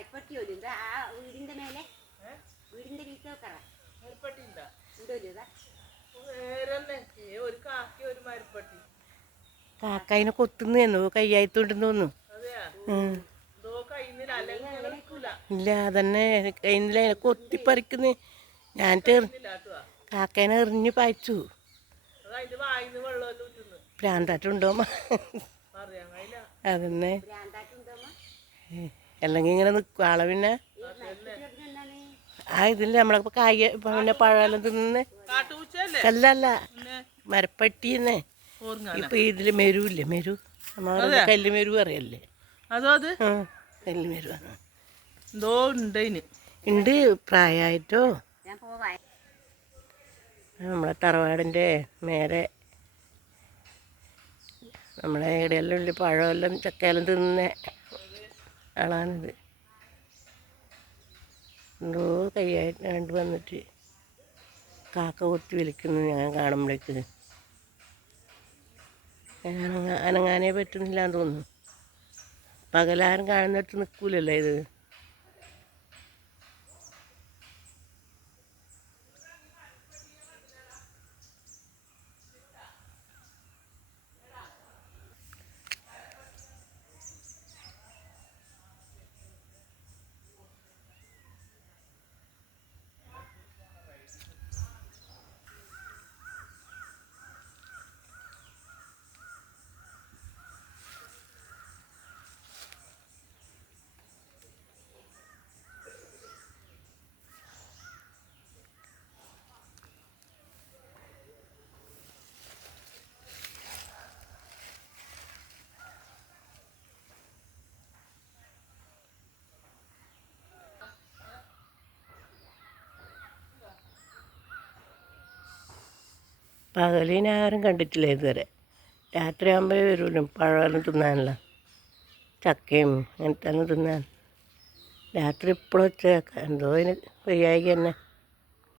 മരപ്പട്ടിയോലും ഇതാ ആ വീടിന്റെ മേലെ വീടിന്റെ വീട്ടിൽ വെക്കറ മരപ്പട്ടി ഉണ്ടോ ഇതാ ഒരു കാക്കി ഒരു മരപ്പട്ടി കാക്കയിനെ കൊത്തുന്നു കയ്യായത്തോണ്ടെന്ന് തോന്നുന്നു. ഇല്ല അതന്നെ കയ്യിന്നില്ല അതിനെ കൊത്തിപ്പറിക്കുന്നു. ഞാൻ കാക്കേനെ എറിഞ്ഞ് പായിച്ചു. പ്രാന്താറ്റുണ്ടോ അതന്നെ അല്ലെങ്കിൽ ഇങ്ങനെ നിൽക്കും ആളെ. പിന്നെ ആ ഇതില്ല നമ്മളെ കായ പിന്നെ പഴമെല്ലാം തിന്നുന്നേ. അല്ല മരപ്പട്ടിന്നേ. ഇപ്പൊ ഇതില് മെരുവില്ലേ മെരു നമ്മളെ കല്ല് മെരു അറിയല്ലേ അതോ അത് കല്ല് മെരു എന്തോ ഉണ്ട് പ്രായമായിട്ടോ. നമ്മളെ തറവാടിൻ്റെ മേലെ നമ്മളെ ഇടയെല്ലാം ഉള്ളിൽ പഴമെല്ലാം ചക്കയെല്ലാം തിന്നുന്ന ആളാണിത്. എന്തോ കൈയായിട്ട് വന്നിട്ട് കാക്ക കൊത്തി വലിക്കുന്നു ഞാൻ കാണുമ്പോഴേക്ക്. അനങ്ങാനേ പറ്റുന്നില്ല എന്ന് തോന്നുന്നു. പകലാരും കാണുന്നിടത്ത് നിൽക്കൂലല്ലോ ഇത്. പകലിനെ ആരും കണ്ടിട്ടില്ല ഇതുവരെ. രാത്രിയാകുമ്പോൾ വരുമല്ലോ പഴമെല്ലാം തിന്നാനല്ലോ, ചക്കയും അങ്ങനത്തെ എല്ലാം തിന്നാൻ. രാത്രി ഇപ്പോഴും വെച്ച എന്തോ അതിന് വയ്യായിക തന്നെ.